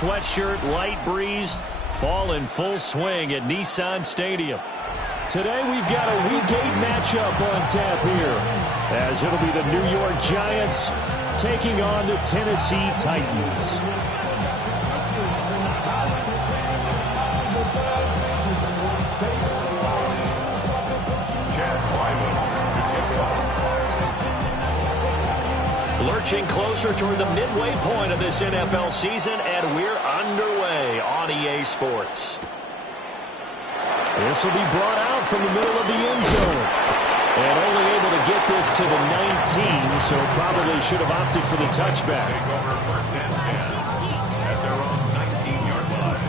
sweatshirt, light breeze, fall in full swing at Nissan Stadium. Today we've got a Week 8 matchup on tap here, as it'll be the New York Giants taking on the Tennessee Titans. Lurching closer toward the midway point of this NFL season, and we're underway on EA Sports. This will be brought out from the middle of the end zone. And only able to get this to the 19, so probably should have opted for the touchback. Take over first and 10 at their own 19-yard line.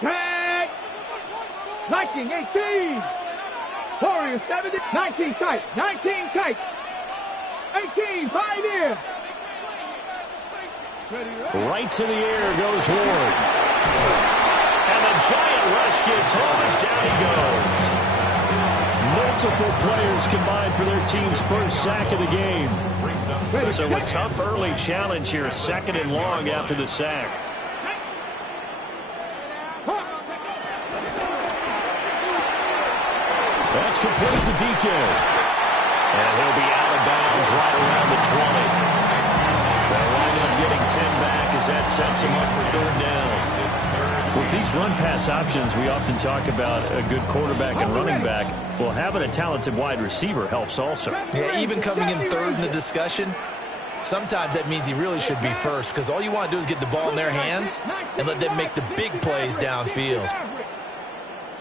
Tag! 19, 18! Warriors 70, 19 tight, 19 tight, 18, Pioneer. Right to the air goes Ward. And the Giant rush gets home as down he goes. Multiple players combined for their team's first sack of the game. So a tough early challenge here, 2nd and long after the sack. That's complete to DK. And he'll be out of bounds right around the 20. They'll wind up getting 10 back as that sets him up for 3rd down. With these run-pass options, we often talk about a good quarterback and running back. Well, having a talented wide receiver helps also. Yeah, even coming in 3rd in the discussion, sometimes that means he really should be first, because all you want to do is get the ball in their hands and let them make the big plays downfield.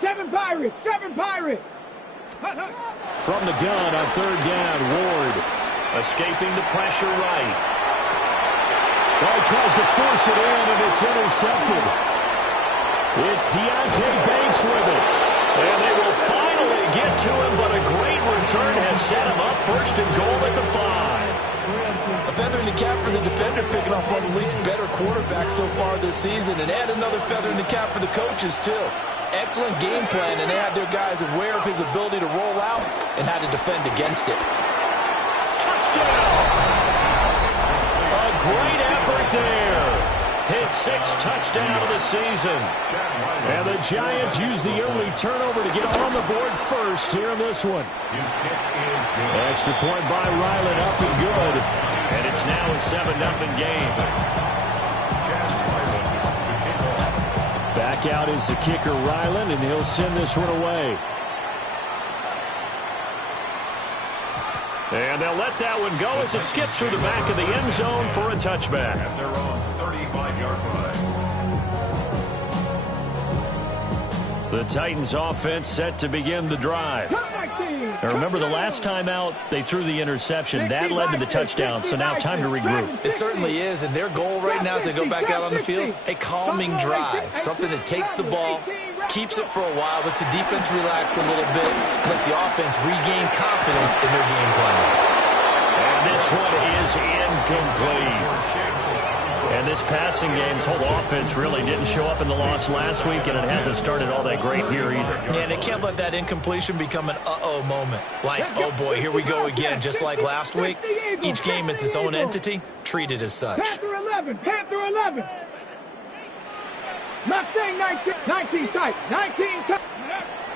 7 Pirates, 7 Pirates. From the gun on 3rd down, Ward escaping the pressure right. Well, tries to force it in, and it's intercepted. It's Deonte Banks with it. And they will finally get to him, but a great return has set him up 1st and goal at the 5. A feather in the cap for the defender, picking off one of the league's better quarterbacks so far this season, and add another feather in the cap for the coaches, too. Excellent game plan, and they have their guys aware of his ability to roll out and how to defend against it. Touchdown! A great effort there. His 6th touchdown of the season. And the Giants use the early turnover to get on the board first here in this one. Extra point by Ryland, up and good. And it's now a 7-0 game. Back out is the kicker, Ryland, and he'll send this one away. And they'll let that one go as it skips through the back of the end zone for a touchback. At their own 35-yard line. The Titans offense set to begin the drive. Now remember, the last time out, they threw the interception. That led to the touchdown, so now time to regroup. It certainly is, and their goal right now as they go back out on the field, a calming drive, something that takes the ball, keeps it for a while, lets the defense relax a little bit, lets the offense regain confidence in their game plan. And this one is incomplete. And this passing game's whole offense really didn't show up in the loss last week, and it hasn't started all that great here either. Yeah, and they can't let that incompletion become an uh-oh moment. Like, oh boy, here we go again, just like last week. Each game is its own entity, treated as such. Panther 11, Panther 11. Mustang 19 tight, 19 tight.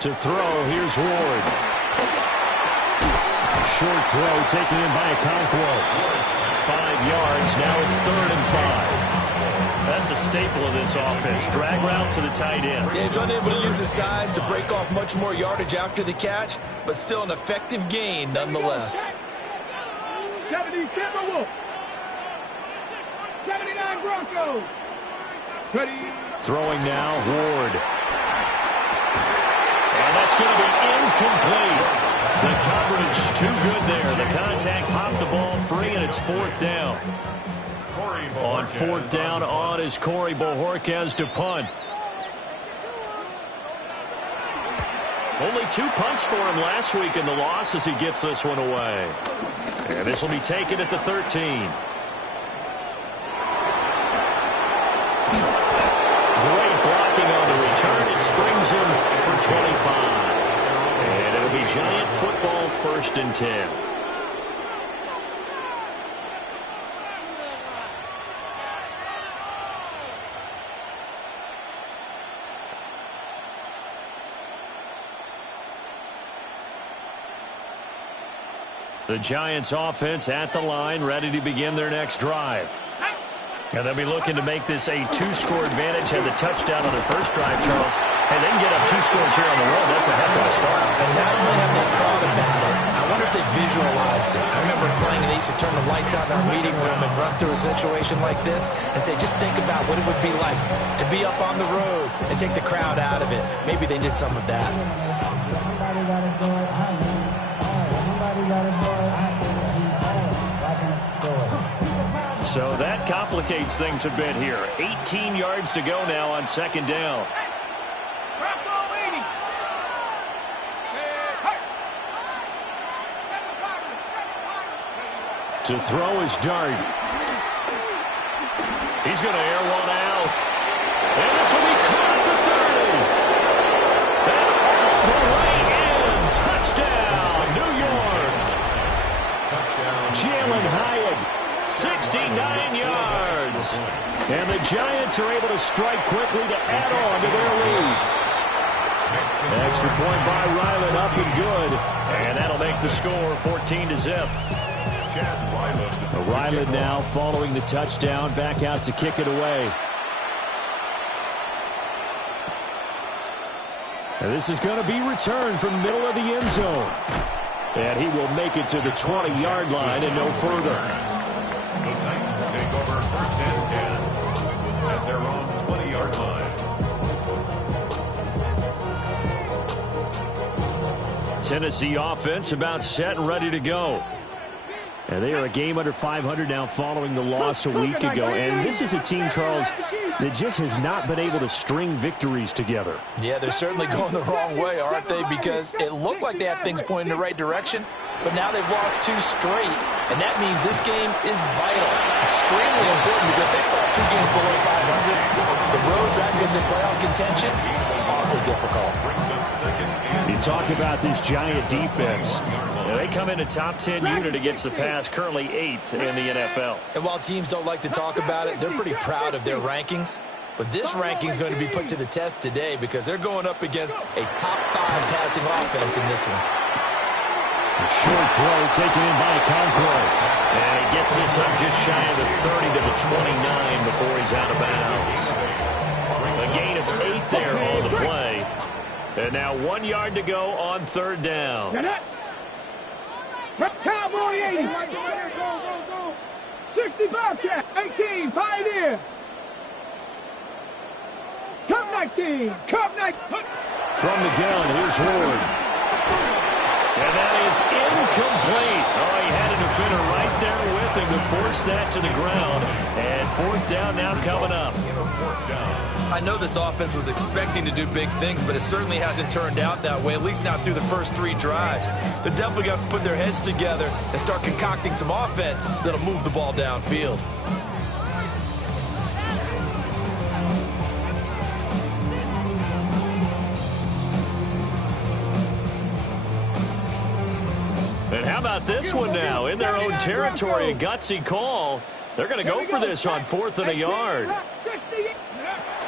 To throw, here's Ward. Short throw taken in by Okonkwo. 5 yards, now it's 3rd and 5. That's a staple of this offense. Drag route to the tight end. Yeah, he's unable to use his size to break off much more yardage after the catch, but still an effective gain nonetheless. 70 Timberwolves. 79 Broncos. Ready. Throwing now, Ward. And that's going to be incomplete. The coverage too good there. The contact popped the ball free, and it's 4th down. On 4th down on is Corey Bojorquez to punt. Only 2 punts for him last week in the loss as he gets this one away. And this will be taken at the 13. Great blocking Giant football 1st and 10. The Giants offense at the line, ready to begin their next drive. And they'll be looking to make this a 2-score advantage. Had the touchdown on their first drive, Charles. And they can get up 2 scores here on the road. That's a heck of a start. And not only have they thought about it, I wonder if they visualized it. I remember playing, and they used to turn the lights out in our meeting room and run through a situation like this and say, just think about what it would be like to be up on the road and take the crowd out of it. Maybe they did some of that. So that complicates things a bit here. 18 yards to go now on 2nd down. To throw is Dart. He's going to air one out. And this will be caught at the 30. And off the way in. Touchdown, New York. Jalen Hyatt. 69 yards. And the Giants are able to strike quickly to add on to their lead. Extra point by Ryland, up and good. And that'll make the score 14-0. Ryland now following the touchdown, back out to kick it away. And this is going to be returned from the middle of the end zone. And he will make it to the 20-yard line and no further. The Titans take over 1st and 10 at their own 20-yard line. Tennessee offense about set and ready to go. And they are a game under 500 now following the loss a week ago. And this is a team, Charles, that just has not been able to string victories together. Yeah, they're certainly going the wrong way, aren't they? Because it looked like they had things pointing in the right direction, but now they've lost 2 straight, and that means this game is vital. Extremely important because they fell 2 games below 500. The road back into playoff contention, awfully difficult. You talk about this Giant defense. They come in a top 10 unit against the pass, currently 8th in the NFL. And while teams don't like to talk about it, they're pretty proud of their rankings. But this ranking is going to be put to the test today because they're going up against a top 5 passing offense in this one. A short throw taken in by Concord. And he gets this up just shy of the 30 to the 29 before he's out of bounds. A gain of 8 there on the play. And now 1 yard to go on 3rd down. Cowboy 80. 60 Bobcat. 18 Pioneer. Cup 19. Cup 19. From the gun, here's Ward. And that is incomplete. Oh, he had a defender right there with him to force that to the ground. And 4th down now coming up. I know this offense was expecting to do big things, but it certainly hasn't turned out that way, at least not through the first 3 drives. They're definitely going to have to put their heads together and start concocting some offense that'll move the ball downfield. And how about this one now? In their own territory, a gutsy call. They're going to go for this on 4th and a yard.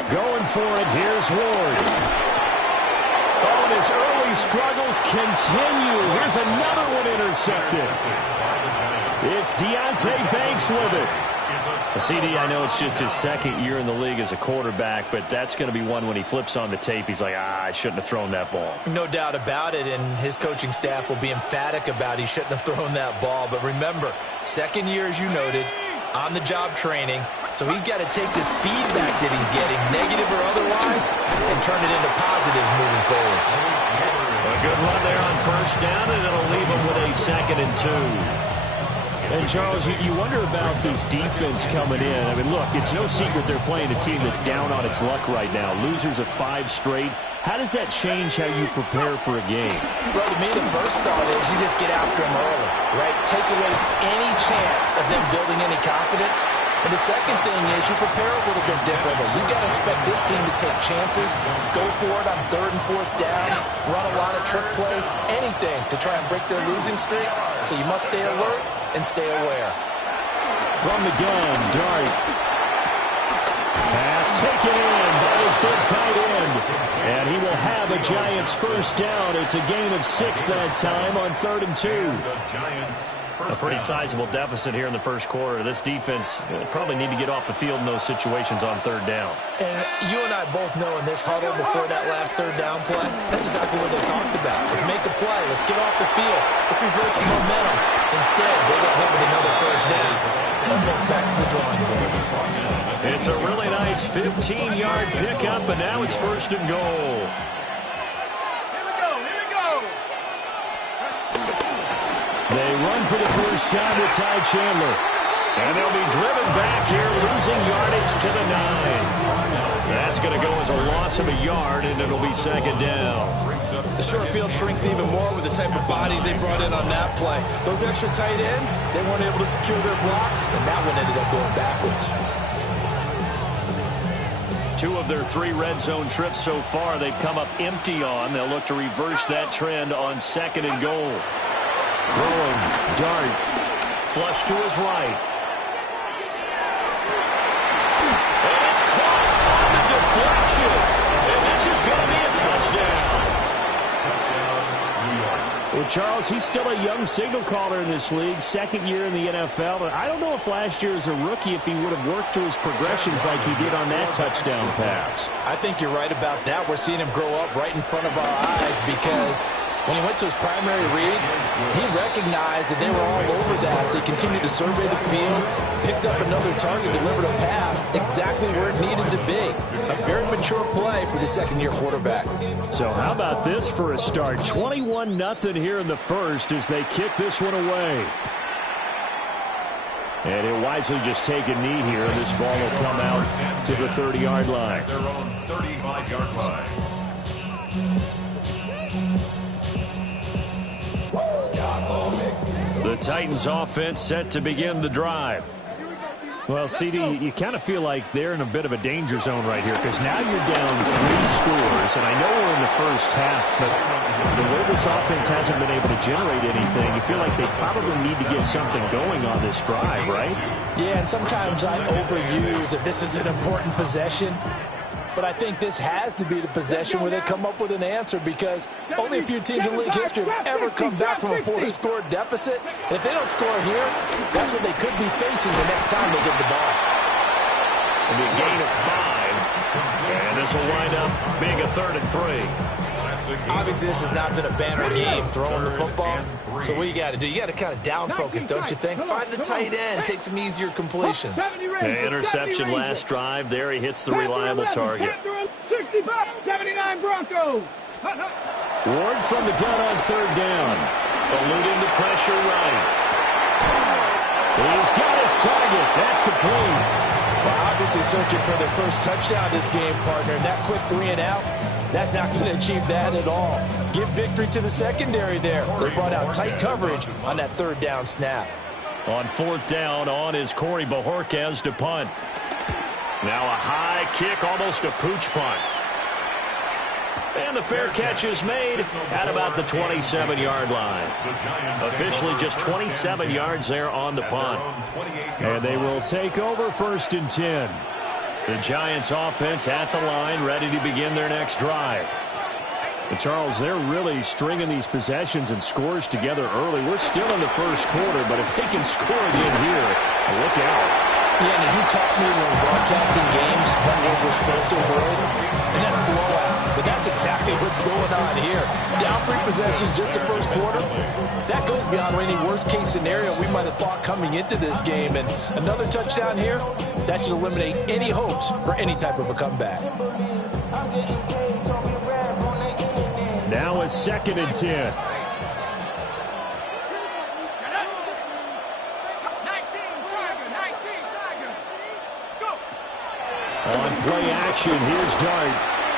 Going for it, here's Ward. Oh, and his early struggles continue. Here's another one intercepted. It's Deonte Banks with it. CD, I know it's just his 2nd year in the league as a quarterback, but that's going to be one when he flips on the tape, he's like, I shouldn't have thrown that ball. No doubt about it, and his coaching staff will be emphatic about he shouldn't have thrown that ball. But remember, 2nd year, as you noted, on-the-job training, so he's got to take this feedback that he's getting, negative or otherwise, and turn it into positives moving forward. A good run there on 1st down, and it'll leave him with a 2nd and 2. And, Charles, you wonder about this defense coming in. I mean, look, it's no secret they're playing a team that's down on its luck right now. Losers of 5 straight. How does that change how you prepare for a game? Well, to me, the first thought is you just get after them early, right? Take away any chance of them building any confidence And the second thing is you prepare a little bit differently. You got to expect this team to take chances, go for it on 3rd and 4th downs, run a lot of trick plays, anything to try and break their losing streak. So you must stay alert and stay aware. From the gun, Dart. Pass taken in by his big tight end. And he will have a Giants first down. It's a gain of 6 that time on 3rd and 2. The Giants A pretty sizable deficit here in the first quarter. This defense probably need to get off the field in those situations on 3rd down. And you and I both know in this huddle before that last 3rd down play, that's exactly what they talked about. Let's make a play. Let's get off the field. Let's reverse the momentum. Instead, they got hit with another first down. Almost back to the drawing board. It's a really nice 15-yard pickup, and now it's 1st and goal. They run for the first time with Ty Chandler. And they'll be driven back here, losing yardage to the 9. That's going to go as a loss of a yard, and it'll be 2nd down. The short field shrinks even more with the type of bodies they brought in on that play. Those extra tight ends, they weren't able to secure their blocks, and that one ended up going backwards. 2 of their 3 red zone trips so far they've come up empty on. They'll look to reverse that trend on 2nd and goal. Throwing, Dart, flush to his right. And it's caught on the deflection. And this is going to be a touchdown. Well, Charles, he's still a young signal caller in this league, 2nd year in the NFL. But I don't know if last year as a rookie, if he would have worked through his progressions like he did on that touchdown pass. I think you're right about that. We're seeing him grow up right in front of our eyes because when he went to his primary read, he recognized that they were all over that. So he continued to survey the field, picked up another target, delivered a pass exactly where it needed to be. A very mature play for the 2nd-year quarterback. So how about this for a start? 21-0 here in the first as they kick this one away. And he'll wisely just take a knee here, and this ball will come out to the 30-yard line. Their own 35-yard line. The Titans offense set to begin the drive. Well, CD, you kind of feel like they're in a bit of a danger zone right here because now you're down 3 scores, and I know we're in the first half, but the way this offense hasn't been able to generate anything, you feel like they probably need to get something going on this drive, right? Yeah, and sometimes I overuse that this is an important possession. But I think this has to be the possession where they come up with an answer because only a few teams in league history have ever come back from a 4-score deficit. And if they don't score here, that's what they could be facing the next time they get the ball. It'll be a gain of 5. And this will wind up being a 3rd and 3. Obviously, this has not been a banner game throwing the football. So what you got to do, you got to kind of down focus, don't you think? Find the tight end, take some easier completions. The interception last drive. There he hits the reliable target. 65-79 Broncos. Ward from the gun on 3rd down. Eluding the pressure right. He's got his target. That's complete. Well, obviously searching for their first touchdown this game, partner. And that quick 3 and out, that's not going to achieve that at all. Give victory to the secondary there. They brought out tight coverage on that 3rd down snap. On 4th down, on is Corey Bojorquez to punt. Now a high kick, almost a pooch punt. And the fair catch is made at about the 27-yard line. Officially just 27 yards there on the punt. And they will take over 1st and 10. The Giants offense at the line, ready to begin their next drive. And Charles, they're really stringing these possessions and scores together early. We're still in the first quarter, but if they can score again here, look out. Yeah, and you taught me when broadcasting games what we're supposed to avoid, and that's blowout. But that's exactly what's going on here. Down 3 possessions just the first quarter. That goes beyond any worst-case scenario we might have thought coming into this game. And another touchdown here, that should eliminate any hopes for any type of a comeback. Now it's 2nd and 10. On play action, here's Dart.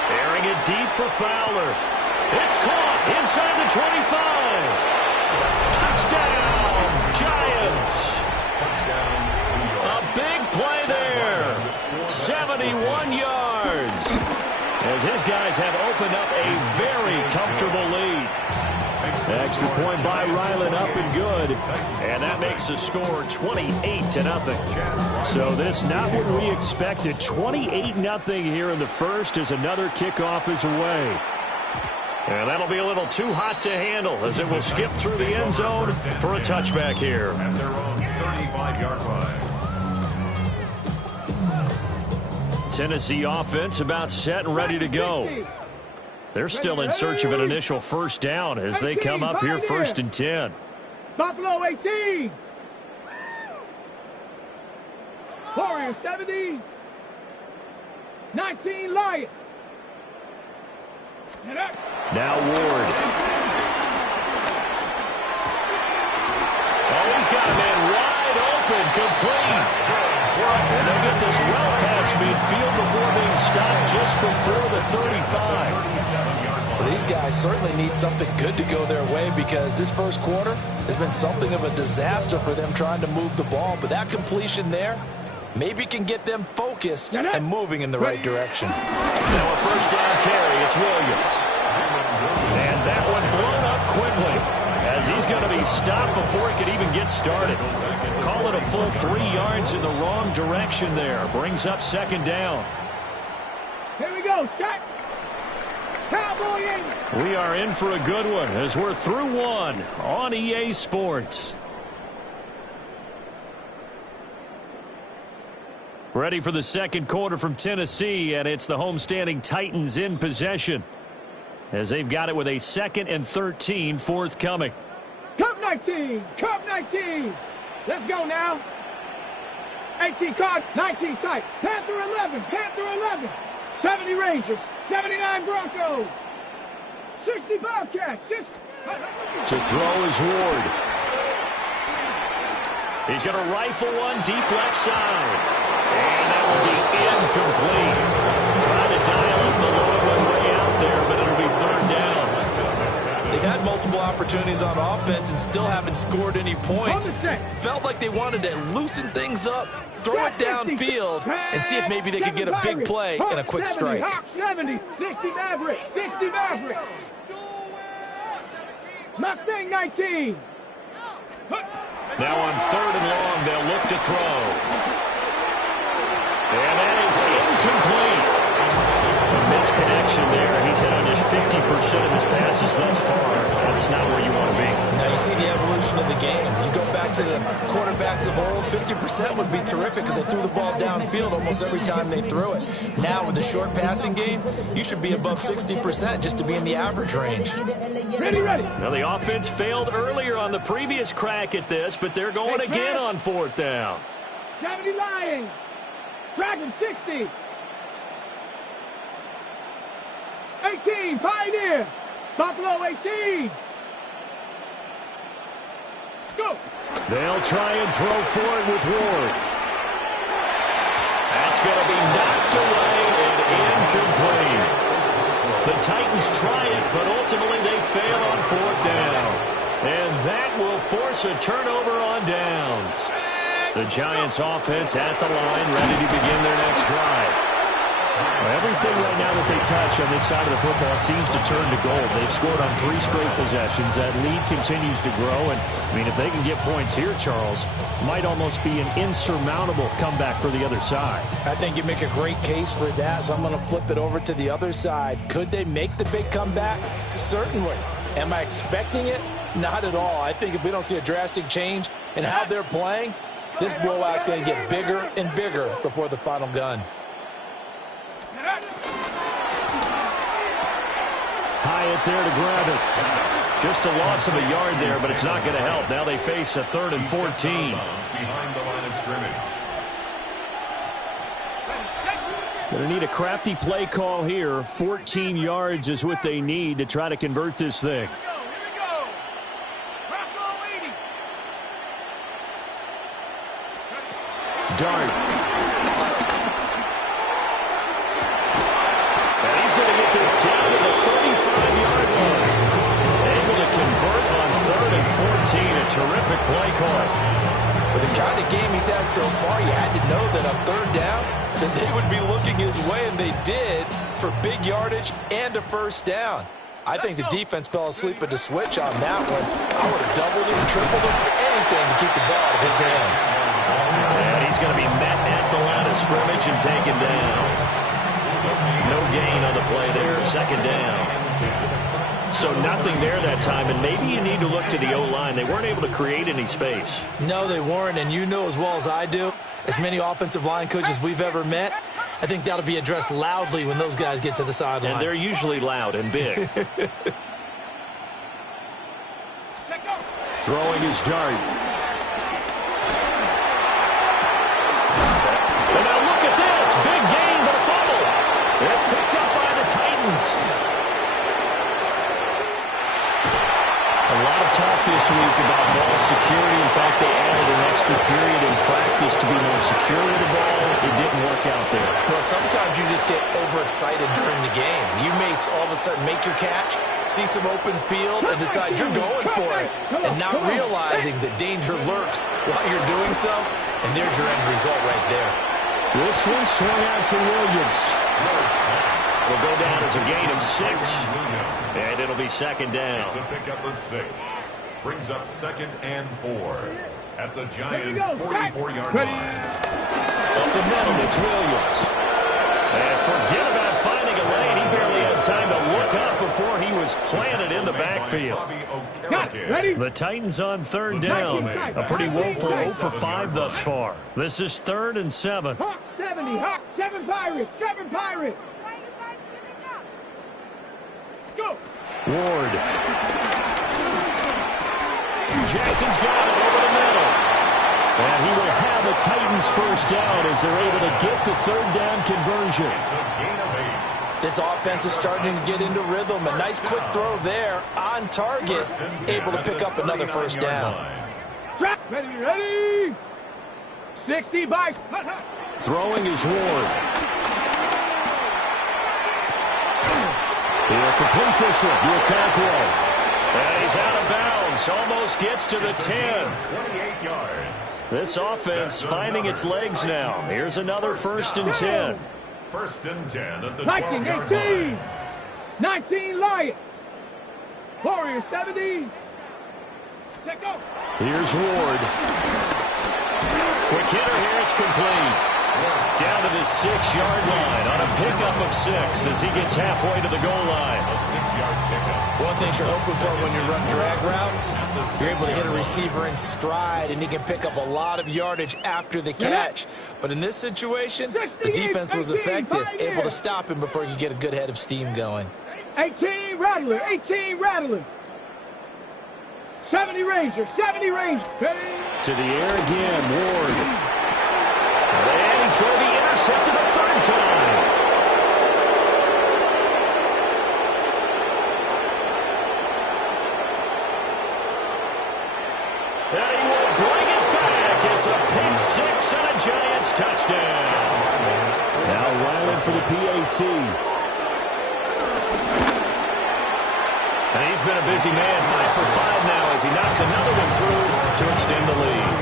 Airing it deep for Fowler. It's caught inside the 25. Touchdown, Giants. A big play 31 yards. As his guys have opened up a very comfortable lead. Extra point by Ryland, up and good. And that makes the score 28-0. So this not what we expected. 28-0 here in the first as another kickoff is away. And that'll be a little too hot to handle as it will skip through the end zone for a touchback here. At their own 35-yard line. Tennessee offense about set and ready to go. They're still in search of an initial first down as they come up here 1st and 10. Buffalo 18. Warriors 70. 19 Lions. Now Ward. Oh, he's got a man wide open, complete. And they'll get this well past midfield before being stopped just before the 35. Well, these guys certainly need something good to go their way because this first quarter has been something of a disaster for them trying to move the ball. But that completion there maybe can get them focused and moving in the right direction. Now a first down carry, it's Williams. And that one blown up quickly as he's going to be stopped before he could even get started. Call it a full 3 yards in the wrong direction there. Brings up 2nd down. Here we go, shot. Cowboy in. We are in for a good one as we're through one on EA Sports. Ready for the second quarter from Tennessee, and it's the homestanding Titans in possession as they've got it with a 2nd and 13 forthcoming. Cup 19. Cup 19. Let's go now. 18 card, 19 tight. Panther 11. Panther 11. 70 Rangers. 79 Broncos. 60 Bobcats. 60. To throw is Ward. He's going to rifle one deep left side. And that will be incomplete. Trying to dial up the long one way out there, but it'll be 3rd down. They had multiple opportunities on offense and still haven't scored any points. Felt like they wanted to loosen things up, throw it downfield, and see if maybe they could get a big play and a quick strike. 70, 60 Maverick, 60 Maverick. Mustang 19. Now on 3rd and long, they'll look to throw. And that is incomplete. A misconnection there. He's hit on just 50% of his passes thus far. That's not where you want to be. Now you see the evolution of the game. You go back to the quarterbacks of old, 50% would be terrific because they threw the ball downfield almost every time they threw it. Now with the short passing game, you should be above 60% just to be in the average range. Ready, ready. Now the offense failed earlier on the previous crack at this, but they're going again on 4th down. 70 Lions. Dragon 60. 18 Pioneer. Buffalo 18. Go. They'll try and throw for it with Ward. That's going to be knocked away and incomplete. The Titans try it, but ultimately they fail on 4th down. And that will force a turnover on downs. The Giants offense at the line, ready to begin their next drive. Everything right now that they touch on this side of the football, it seems to turn to gold. They've scored on 3 straight possessions. That lead continues to grow. And, I mean, if they can get points here, Charles, might almost be an insurmountable comeback for the other side. I think you make a great case for that, so I'm going to flip it over to the other side. Could they make the big comeback? Certainly. Am I expecting it? Not at all. I think if we don't see a drastic change in how they're playing, this blowout's going to get bigger and bigger before the final gun. Hyatt there to grab it. Just a loss of a yard there, but it's not going to help. Now they face a 3rd and 14. Behind the line of scrimmage. Going to need a crafty play call here. 14 yards is what they need to try to convert this thing. Dart. And he's going to get this down to the 35-yard line. Able to convert on 3rd and 14. A terrific play call. With the kind of game he's had so far, you had to know that on third down, that they would be looking his way, and they did, for big yardage and a first down. I think the defense fell asleep at the switch on that one. I would have doubled him, tripled him, anything to keep the ball out of his hands. And he's going to be met at the line of scrimmage and taken down. No gain on the play there, second down. So nothing there that time, and maybe you need to look to the O-line. They weren't able to create any space. No, they weren't, and you know as well as I do, as many offensive line coaches we've ever met, I think that'll be addressed loudly when those guys get to the sideline. And they're usually loud and big. Throwing his dart. And now look at this. Big gain, but a fumble. It's picked up by the Titans. A lot of talk this week about ball security. In fact, they added an extra period in practice to be more secure with the ball. It didn't work out there. Well, sometimes you just get overexcited during the game. You may all of a sudden make your catch, see some open field, and decide you're going for it, and not realizing that danger lurks while you're doing so, and there's your end result right there. This one swung out to Williams. Will go down as a gain of 6, and it'll be second down. It's a pickup of 6. Brings up 2nd and 4 at the Giants' 44-yard line. Up the middle, it's Williams. And forget about finding a lane. He barely had time to look up before he was planted in the backfield. The Titans on third down. A pretty woeful 0 for 5 thus far. This is 3rd and 7. Hawk 70, Hawk 7 Pirates, 7 Pirates. Go. Ward. Jackson's got it over the middle. And he will have the Titans first down as they're able to get the third down conversion. It's a gain of 8. This offense is starting to get into rhythm. A nice quick throw there on target, able to pick up another first down. Trap. Ready. 60 by. Throwing is Ward. He'll complete this one. Okonkwo. And he's out of bounds. Almost gets to the 10. 28 yards. This offense finding its legs now. Here's another 1st and 10. 1st and 10 at the 19, 12-yard 18. line. 19 Lions. Warriors 70. Check go. Here's Ward. Quick hitter here. It's complete. Down to the 6-yard line on a pickup of 6 as he gets halfway to the goal line. A 6-yard pickup. One thing you're hoping for when you run drag routes, you're able to hit a receiver in stride, and he can pick up a lot of yardage after the catch. But in this situation, the defense was effective, able to stop him before he could get a good head of steam going. 18 Rattler, 18 Rattler. 70 Rangers, 70 Rangers. To the air again, Ward. And he's going to be intercepted a 3rd time. And he will bring it back. It's a pick 6 and a Giants touchdown. Now Ryland for the PAT. And he's been a busy man, 5 for 5 now as he knocks another one through to extend the lead.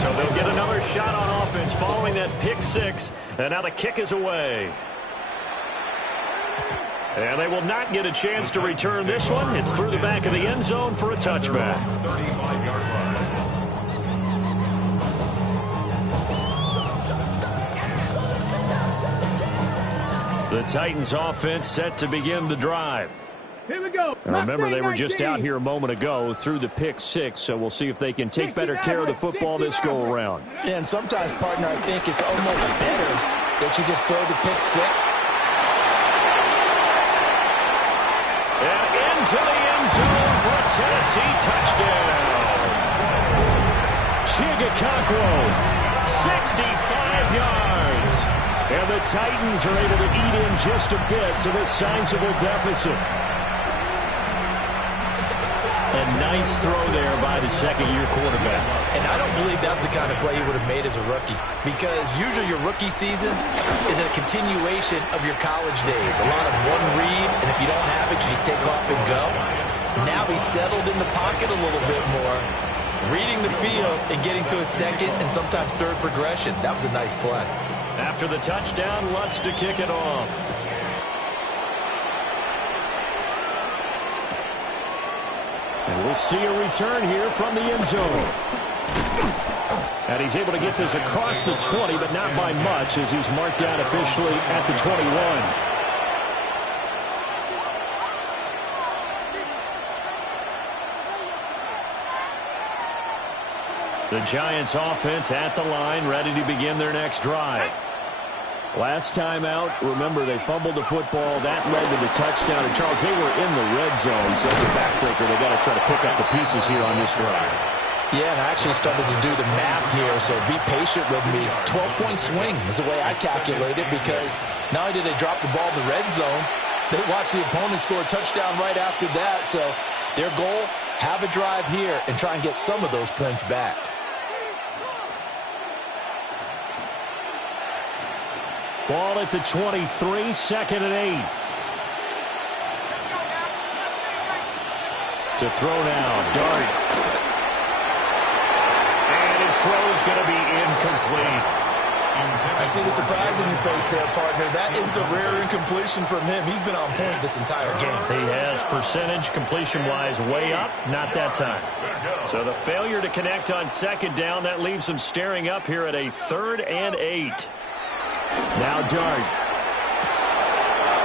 So they'll get another shot on offense following that pick 6, and now the kick is away. And they will not get a chance to return this one. It's through the back of the end zone for a touchback. 35-yard line. The Titans offense set to begin the drive. Here we go. And remember, they were just out here a moment ago through the pick 6, so we'll see if they can take better care of the football this go-around. Yeah, and sometimes, partner, I think it's almost better that you just throw the pick 6. And into the end zone for a Tennessee touchdown. Okonkwo, 65 yards. And the Titans are able to eat in just a bit to this sizable deficit. A nice throw there by the second-year quarterback. And I don't believe that was the kind of play he would have made as a rookie, because usually your rookie season is a continuation of your college days. A lot of one read, and if you don't have it, you just take off and go. Now he's settled in the pocket a little bit more, reading the field and getting to a second and sometimes third progression. That was a nice play. After the touchdown, Lutz to kick it off. And we'll see a return here from the end zone. And he's able to get this across the 20, but not by much, as he's marked down officially at the 21. The Giants offense at the line, ready to begin their next drive. Last time out, remember, they fumbled the football. That led to the touchdown. And, Charles, they were in the red zone, so it's a backbreaker. They got to try to pick up the pieces here on this drive. Yeah, and I actually started to do the math here, so be patient with me. 12-point swing is the way I calculate it, because not only did they drop the ball in the red zone, they watched the opponent score a touchdown right after that. So their goal, have a drive here and try and get some of those points back. Ball at the 23, 2nd and 8. To throw now, Dart. And his throw's going to be incomplete. I see the surprise in your face there, partner. That is a rare incompletion from him. He's been on point this entire game. He has percentage completion-wise way up, not that time. So the failure to connect on 2nd down, that leaves him staring up here at a 3rd and 8. Now Dart.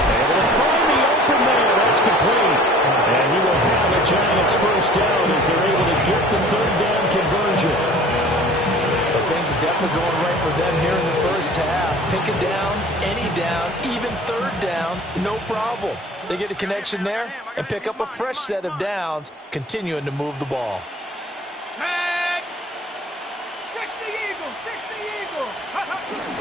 Able to find the open man. That's complete. And he will have the Giants first down as they're able to get the 3rd down conversion. But things are definitely going right for them here in the first half. Pick a down, any down, even 3rd down, no problem. They get a connection there and pick up a fresh set of downs, continuing to move the ball.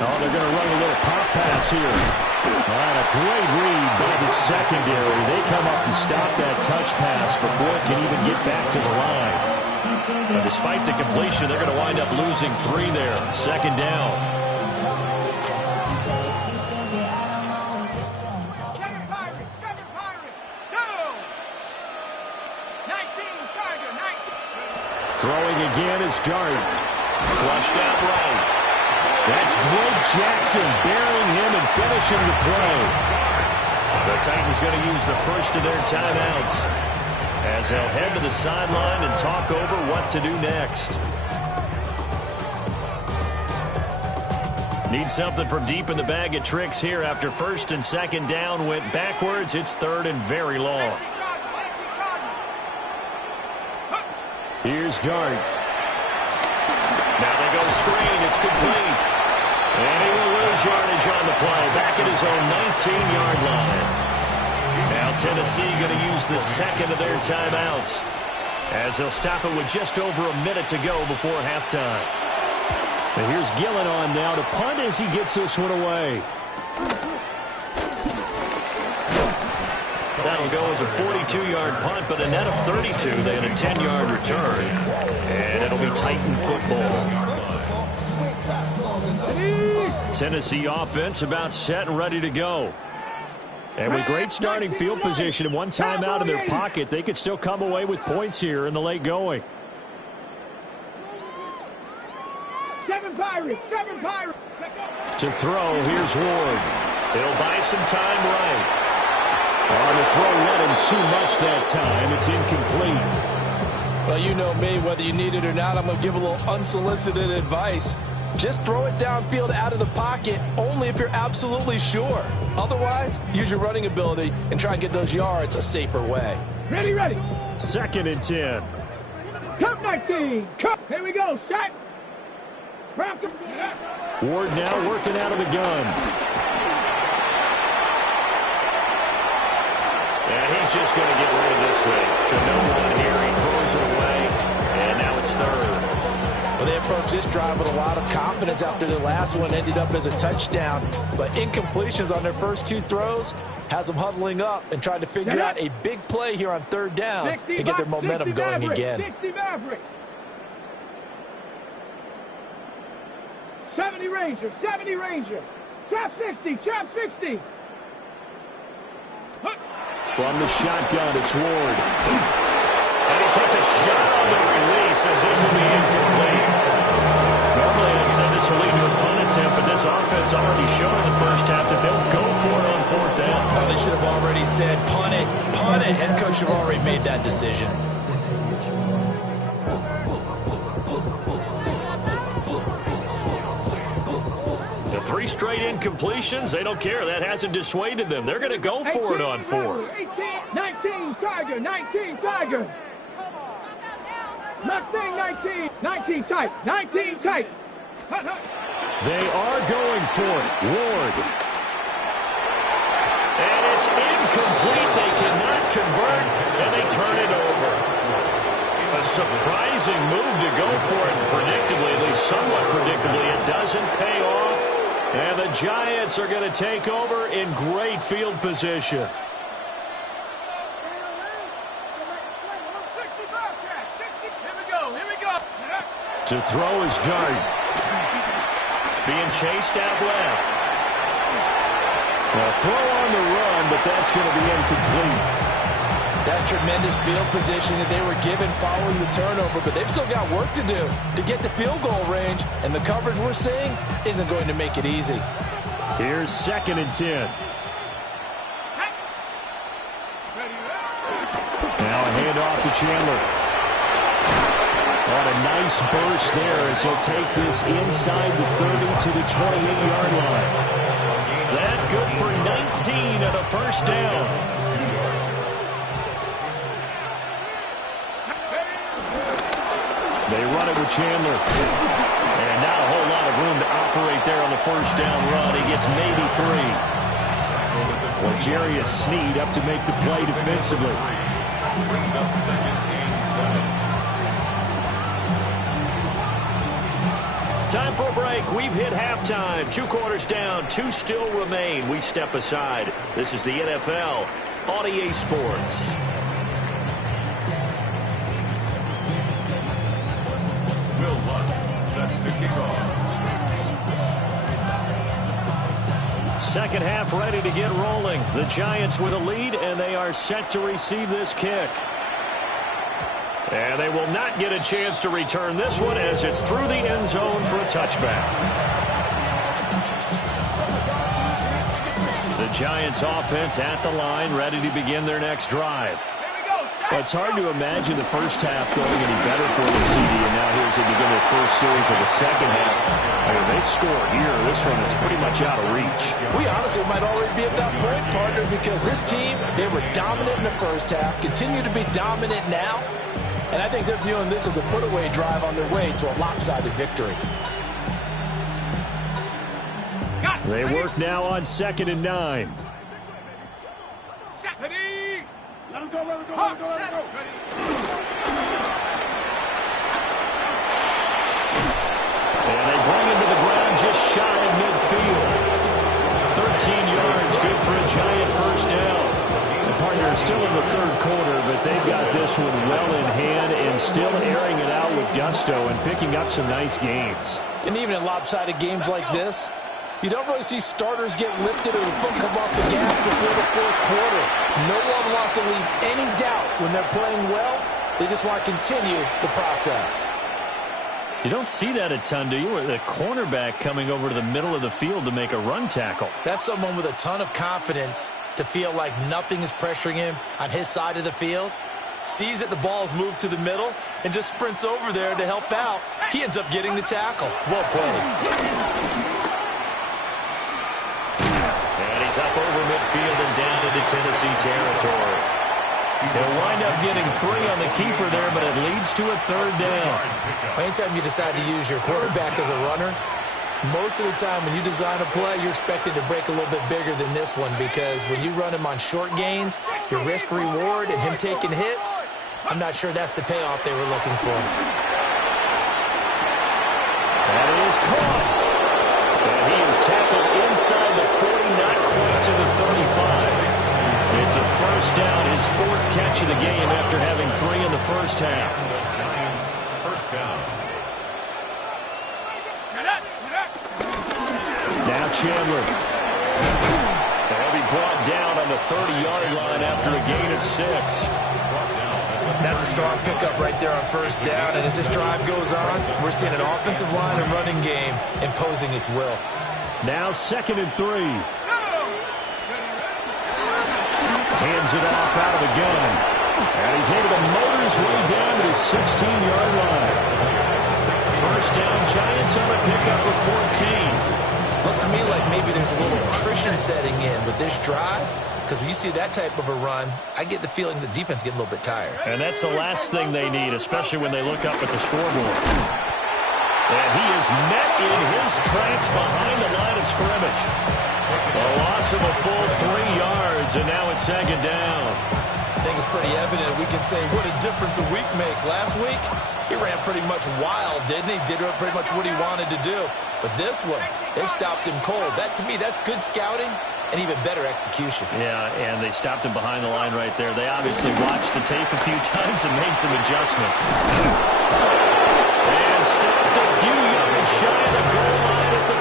Oh, they're going to run a little pop pass here. All right, a great read by the secondary. They come up to stop that touch pass before it can even get back to the line. But despite the completion, they're going to wind up losing 3 there. 2nd down. Throwing again is Dart. Flushed out right. That's Drake Jackson burying him and finishing the play. The Titans going to use the first of their timeouts as they'll head to the sideline and talk over what to do next. Need something from deep in the bag of tricks here after 1st and 2nd down went backwards. It's 3rd and very long. Here's Dart. Now they go screen. It's complete. And he will lose yardage on the play. Back at his own 19-yard line. Now Tennessee going to use the 2nd of their timeouts as they'll stop it with just over a minute to go before halftime. And here's Gillen on now to punt as he gets this one away. That'll go as a 42-yard punt, but a net of 32. They had a 10-yard return. And it'll be Titan football. Tennessee offense about set and ready to go. And with great starting field position and one timeout in their pocket, they could still come away with points here in the late going. 7 Pirates, 7 Pirates. To throw, here's Ward. He'll buy some time right. On the throw, led him too much that time. It's incomplete. Well, you know me, whether you need it or not, I'm going to give a little unsolicited advice. Just throw it downfield out of the pocket only if you're absolutely sure. Otherwise, use your running ability and try and get those yards a safer way. Ready, ready. 2nd and 10. Cup 19. Cup. Here we go. Set. Ward now working out of the gun. And he's just going to get rid of this thing. To no one here. He throws it away. And now it's 3rd. Well, they approached this drive with a lot of confidence after the last one ended up as a touchdown. But incompletions on their first 2 throws has them huddling up and trying to figure out a big play here on 3rd down to get their momentum going again. 60 Maverick. 70 Ranger, 70 Ranger. Trap 60, trap 60. From the shotgun, it's Ward. And he takes a shot on the release as this will be incomplete. Normally I'd say this will lead to a punt attempt, but this offense already showed in the first half that they'll go for it on fourth down. Oh, they should have already said, punt it, punt it. Head coach should have already made that decision. The 3 straight incompletions, they don't care. That hasn't dissuaded them. They're going to go for it on fourth. 18, 19, Tiger, 19, Tiger. Mustang 19, 19 tight, 19 tight. They are going for it. Ward. And it's incomplete. They cannot convert, and they turn it over. A surprising move to go for it, and predictably, at least somewhat predictably, it doesn't pay off. And the Giants are going to take over in great field position. To throw is Dart. Being chased out left. A throw on the run, but that's going to be incomplete. That's tremendous field position that they were given following the turnover, but they've still got work to do to get to field goal range, and the coverage we're seeing isn't going to make it easy. Here's 2nd and 10. Now a handoff to Chandler. On a nice burst there as he'll take this inside the 30 to the 28-yard line. That good for 19 and a first down. They run it with Chandler. And not a whole lot of room to operate there on the first down run. He gets maybe 3. Well, Jarius Sneed up to make the play defensively. Brings up 2nd and 7. Time for a break. We've hit halftime. 2 quarters down. 2 still remain. We step aside. This is the NFL on EA Sports. Will Lutz set to kick off. Second half ready to get rolling. The Giants with a lead, and they are set to receive this kick. And they will not get a chance to return this one as it's through the end zone for a touchback. The Giants offense at the line, ready to begin their next drive. Well, it's hard to imagine the first half going any better for them, CD, and now here's they begin their first series of the second half. I mean, they score here. This one is pretty much out of reach. We honestly might already be at that point, partner, because this team, they were dominant in the first half, continue to be dominant now. And I think they're viewing this as a put-away drive on their way to a lopsided victory. They work now on 2nd and 9. Let him go, let him go, let him go, let him go. And they bring him to the ground just shy of midfield. 13 yards, good for a Giant first down. The partner is still in the 3rd quarter, but they've got this one well in hand and still airing it out with gusto and picking up some nice gains. And even in lopsided games like this, you don't really see starters get lifted or the foot come off the gas before the 4th quarter. No one wants to leave any doubt when they're playing well. They just want to continue the process. You don't see that a ton, do you? Or the cornerback coming over to the middle of the field to make a run tackle. That's someone with a ton of confidence to feel like nothing is pressuring him on his side of the field. Sees that the ball's moved to the middle and just sprints over there to help out. He ends up getting the tackle. Well played. He's up over midfield and down into Tennessee territory. They'll wind up getting 3 on the keeper there, but it leads to a 3rd down. Anytime you decide to use your quarterback as a runner, most of the time when you design a play, you're expected to break a little bit bigger than this one, because when you run him on short gains, your risk-reward and him taking hits, I'm not sure that's the payoff they were looking for. That is caught. And he is tackled inside the 40, not quite to the 35. It's a first down, his 4th catch of the game after having 3 in the first half. Giants first down. Now Chandler. They'll be brought down on the 30-yard line after a gain of 6. That's a strong pickup right there on first down. And as this drive goes on, we're seeing an offensive line and running game imposing its will. Now 2nd and 3. Hands it off out of the gun. And he's able to motor his way down to his 16-yard line. First down, Giants on a pickup of 14. Looks to me like maybe there's a little attrition setting in with this drive. Because when you see that type of a run, I get the feeling the defense getting a little bit tired. And that's the last thing they need, especially when they look up at the scoreboard. And he is met in his tracks behind the line of scrimmage. A loss of a full 3 yards, and now it's 2nd down. I think it's pretty evident we can say what a difference a week makes. Last week, he ran pretty much wild, didn't he? Did pretty much what he wanted to do. But this one, they stopped him cold. That, to me, that's good scouting and even better execution. Yeah, and they stopped him behind the line right there. They obviously watched the tape a few times and made some adjustments. And stopped a few yards shy of the goal line at the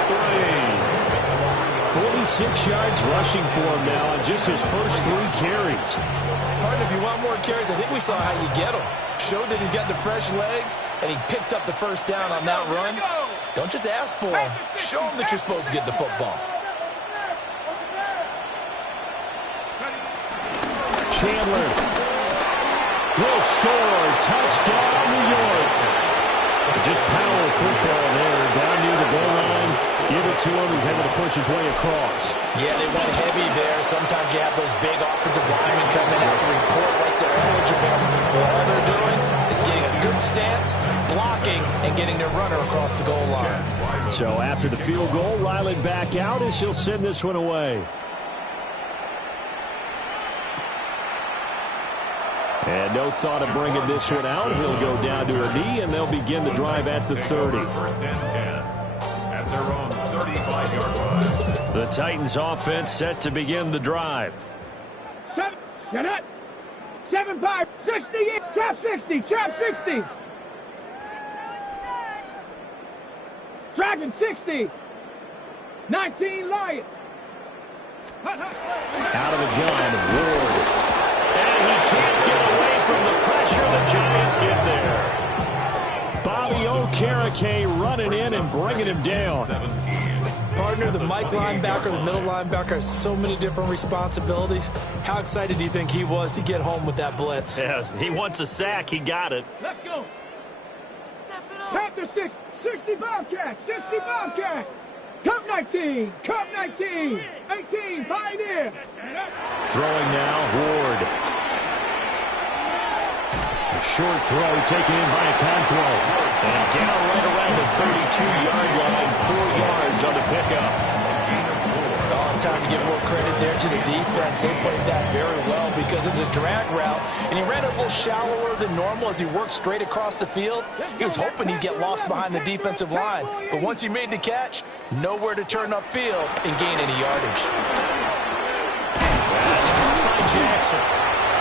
46 yards rushing for him now on just his first 3 carries. Partner, if you want more carries, I think we saw how you get them. Showed that he's got the fresh legs, and he picked up the first down on that run. Don't just ask for him. Show him that you're supposed to get the football. Chandler will score. Touchdown, New York. Just power football there. Down near the goal line. Give it to him. He's able to push his way across. Yeah, they went heavy there. Sometimes you have those big offensive linemen coming out to report like they're eligible. But all they're doing is getting a good stance, blocking, and getting their runner across the goal line. So after the field goal, Riley back out as he'll send this one away. And no thought of bringing this one out. He'll go down to a knee, and they'll begin the drive at the 30. 1st and 10 at their own 35-yard line. The Titans offense set to begin the drive. 7, set it. 7-5, 60, trap 60, trap 60. Dragon 60. 19 Lion. Out of the gun, Ward. And he can't get away from the pressure. The Giants get there. Bobby Okereke running in and bringing him down. 17. Partner, the Mike linebacker, the middle linebacker has so many different responsibilities. How excited do you think he was to get home with that blitz? Yeah, he wants a sack. He got it. Let's go. Panther 6, 60 Bobcat, 60 Bobcat. Cup 19, Cup 19, 18, Pioneer. Throwing now, Ward. A short throw taken in by Okonkwo. And down right around the 32-yard line, 4 yards on the pickup. Oh, it's time to give more credit there to the defense. They played that very well because it was a drag route, and he ran a little shallower than normal as he worked straight across the field. He was hoping he'd get lost behind the defensive line, but once he made the catch, nowhere to turn upfield and gain any yardage. That's caught by Jackson.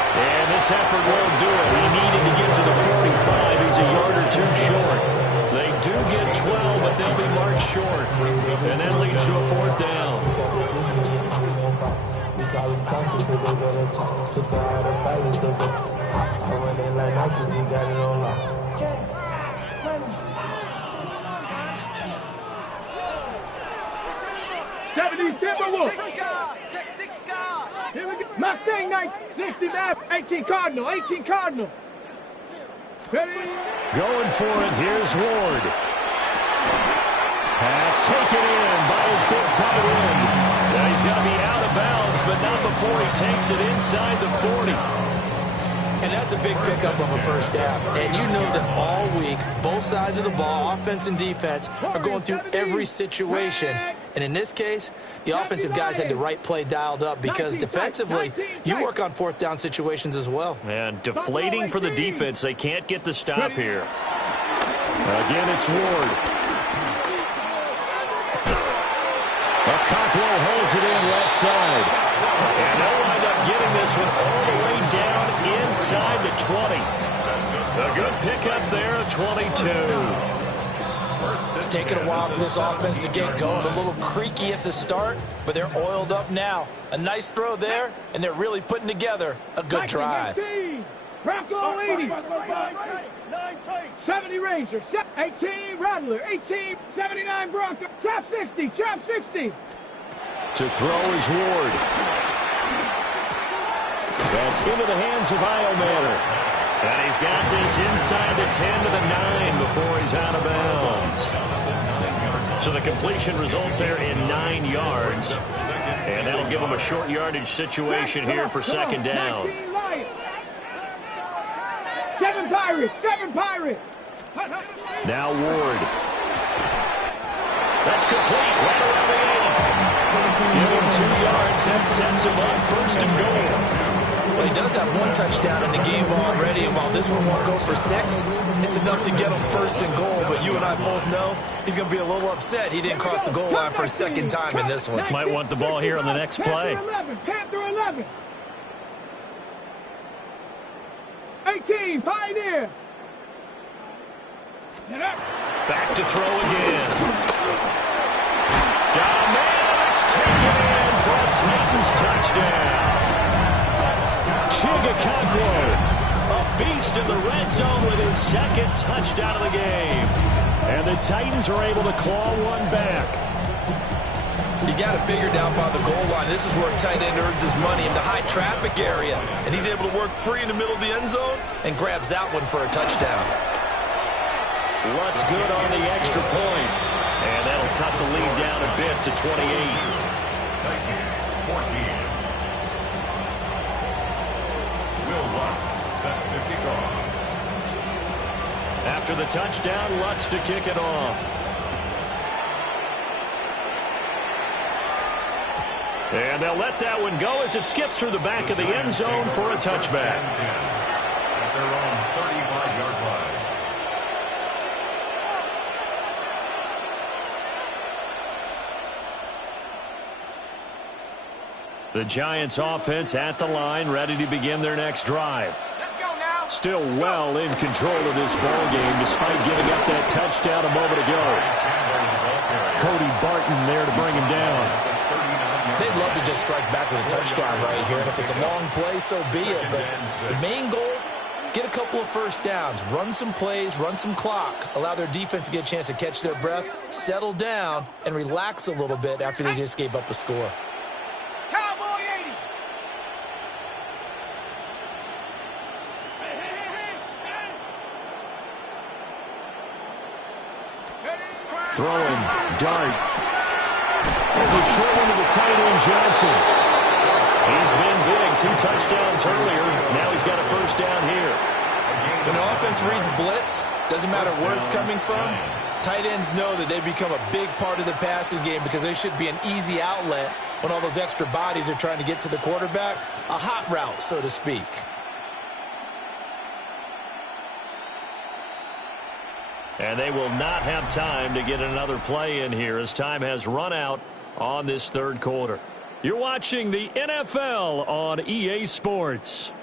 And this effort won't do it. He needed to get to the 45. He's a yard or 2 short. They do get 12, but they'll be marked short. And that leads to a 4th down. Timberwolves. Here we go. Mustang 60 back. 18 Cardinal. 18 Cardinal. Ready? Going for it. Here's Ward. Pass taken in by his big tight end. Now he's got to be out of bounds, but not before he takes it inside the 40. And that's a big pickup of a first down. And you know that all week, both sides of the ball, offense and defense, are going through every situation. And in this case, the offensive guys had the right play dialed up because defensively, you work on 4th down situations as well. And deflating for the defense. They can't get the stop here. Again, it's Ward. Okonkwo holds it in left side. And they'll wind up getting this one all the way down inside the 20. A good pickup there, 22. It's taken a while for this offense to get going. A little creaky at the start, but they're oiled up now. A nice throw there, and they're really putting together a good drive. 18, Bronco 80, 70 Rangers, 18 Rattler, 18, 79 Bronco, chop 60, chop 60. To throw is Ward. That's into the hands of Iomanner. And he's got this inside the 10 to the 9 before he's out of bounds. So the completion results there in 9 yards. And that'll give him a short yardage situation here for second down. 7 Pirates, 7 Pirates. Now Ward. That's complete right around the 80. Give him 2 yards. That sets him up first and goal. Well, he does have 1 touchdown in the game already, and while this one won't go for 6, it's enough to get him first and goal. But you and I both know he's going to be a little upset he didn't cross the goal line for a second time in this one. Might want the ball here on the next play. Panther 11. 18, Pioneer. Back to throw again. Got a man. It's taken in for a Titans touchdown. Chigakakwo, a beast in the red zone with his second touchdown of the game. And the Titans are able to claw one back. You got it figured out by the goal line. This is where a tight end earns his money, in the high traffic area. And he's able to work free in the middle of the end zone and grabs that one for a touchdown. What's good on the extra point. And that'll cut the lead down a bit to 28. Titans 14. Will Lutz set to kick off. After the touchdown, Lutz to kick it off. And they'll let that one go as it skips through the back of the end zone for a touchback. At their own 35-yard line. The Giants offense at the line, ready to begin their next drive. Let's go now. Still well in control of this ball game despite giving up that touchdown a moment ago. Cody Barton there to bring him down. They'd love to just strike back with a touchdown right here. And if it's a long play, so be it. But the main goal, get a couple of first downs, run some plays, run some clock, allow their defense to get a chance to catch their breath, settle down, and relax a little bit after they just gave up a score. Cowboy 80. Throwing, dart. There's a short one to the tight end, Johnson. He's been big, 2 touchdowns earlier. Now he's got a first down here. When the offense reads blitz, doesn't matter where it's coming from, tight ends know that they become a big part of the passing game because they should be an easy outlet when all those extra bodies are trying to get to the quarterback. A hot route, so to speak. And they will not have time to get another play in here as time has run out on this third quarter. You're watching the NFL on EA Sports.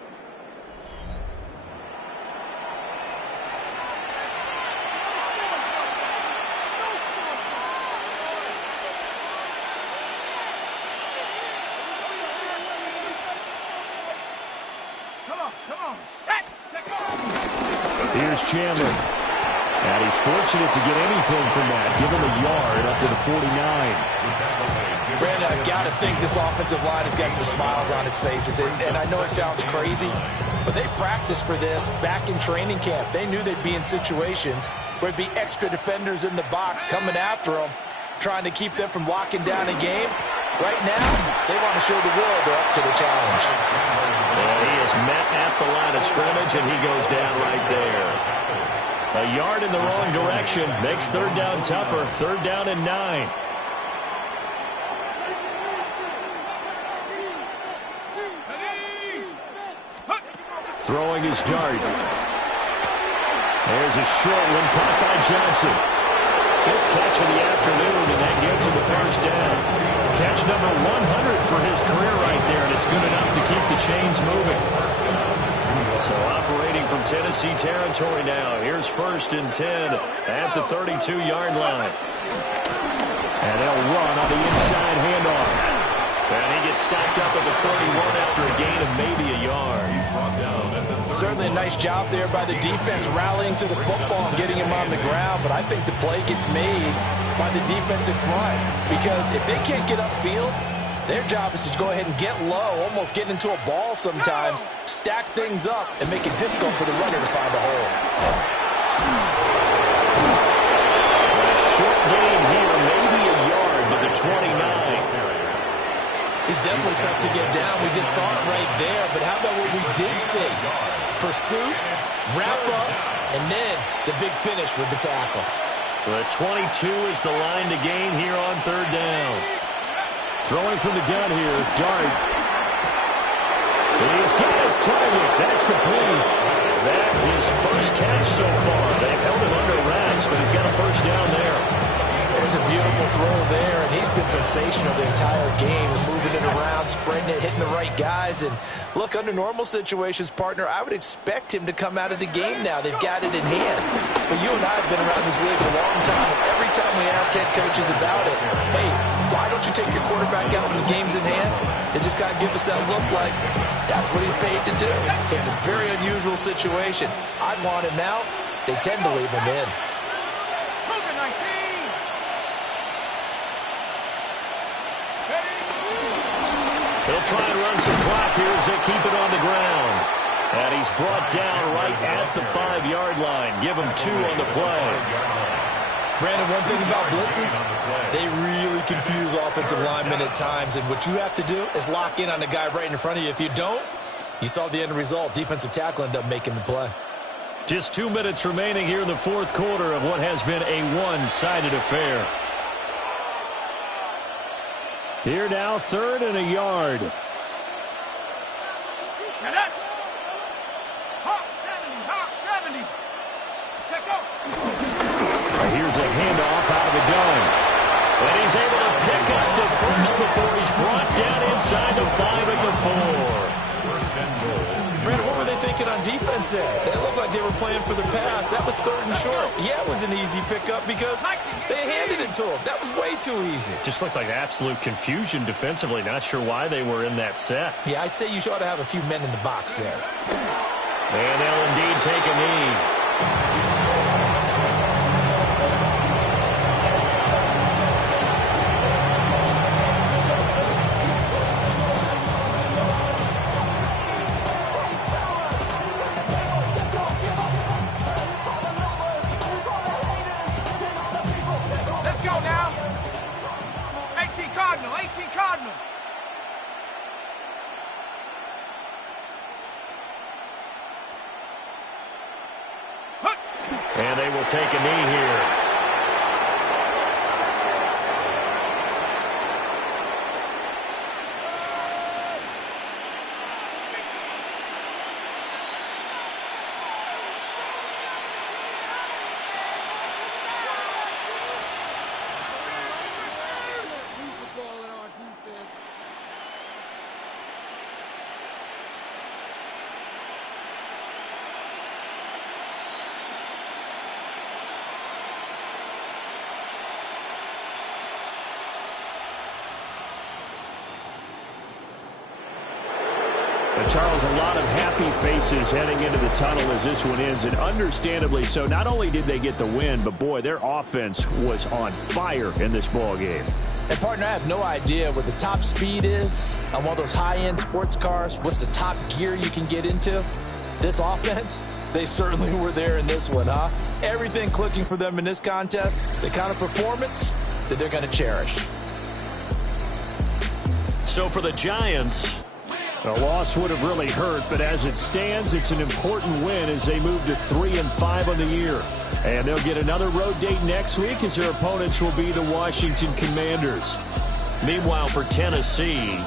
Come on, set. Here's Chandler. And he's fortunate to get anything from that, given the yard up to the 49. Brandon, I've got to think this offensive line has got some smiles on its faces. And I know it sounds crazy, but they practiced for this back in training camp. They knew they'd be in situations where it'd be extra defenders in the box coming after them, trying to keep them from locking down a game. Right now, they want to show the world they're up to the challenge. And he is met at the line of scrimmage, and he goes down right there. A yard in the wrong direction makes third down tougher. Third down and 9. Throwing his dart. There's a short one caught by Johnson. 5th catch of the afternoon, and that gets him the first down. Catch number 100 for his career right there, and it's good enough to keep the chains moving. So operating from Tennessee territory now. Here's 1st and 10 at the 32-yard line. And they'll run on the inside handoff. And he gets stopped up at the 31 after a gain of maybe a yard. Certainly a nice job there by the defense rallying to the football and getting him on the ground, but I think the play gets made by the defensive front because if they can't get upfield, their job is to go ahead and get low, almost get into a ball sometimes, stack things up, and make it difficult for the runner to find a hole. A short gain here, maybe a yard to the 29. It's definitely tough to get down. We just saw it right there, but how about what we did see? Pursuit, wrap up, and then the big finish with the tackle. The 22 is the line to gain here on 3rd down. Throwing from the gun here, Dart. He's got his target. That's complete. That his first catch so far. They've held him under wraps, but he's got a 1st down there. There's a beautiful throw there, and he's been sensational the entire game, moving it around, spreading it, hitting the right guys. And look, under normal situations, partner, I would expect him to come out of the game now. They've got it in hand. But you and I have been around this league a long time, and every time we ask head coaches about it, hey, why don't you take your quarterback out when the game's in hand? They just kind of give us that look like that's what he's paid to do. So it's a very unusual situation. I'd want him out. They tend to leave him in. He'll try and run some clock here as they keep it on the ground. And he's brought down right at the 5-yard line. Give him 2 on the play. Brandon, one thing about blitzes, they really confuse offensive linemen at times. And what you have to do is lock in on the guy right in front of you. If you don't, you saw the end result. Defensive tackle ended up making the play. Just 2 minutes remaining here in the 4th quarter of what has been a one-sided affair. Here now, 3rd and a yard. Here's a handoff out of the gun. And he's able to pick up the first before he's brought down inside the 5 at the 4. Brandon, what were they thinking on defense there? They looked like they were playing for the pass. That was 3rd and short. Yeah, it was an easy pickup because they handed it to him. That was way too easy. Just looked like absolute confusion defensively. Not sure why they were in that set. Yeah, I'd say you ought to have a few men in the box there. And they'll indeed take a knee. And they will take a knee here. Charles, a lot of happy faces heading into the tunnel as this one ends, and understandably so. Not only did they get the win, but boy, their offense was on fire in this ball game. And partner, I have no idea what the top speed is on one of those high-end sports cars. What's the top gear you can get into? This offense, they certainly were there in this one, huh? Everything clicking for them in this contest, the kind of performance that they're going to cherish. So for the Giants, a loss would have really hurt, but as it stands, it's an important win as they move to 3-5 on the year. And they'll get another road date next week as their opponents will be the Washington Commanders. Meanwhile, for Tennessee,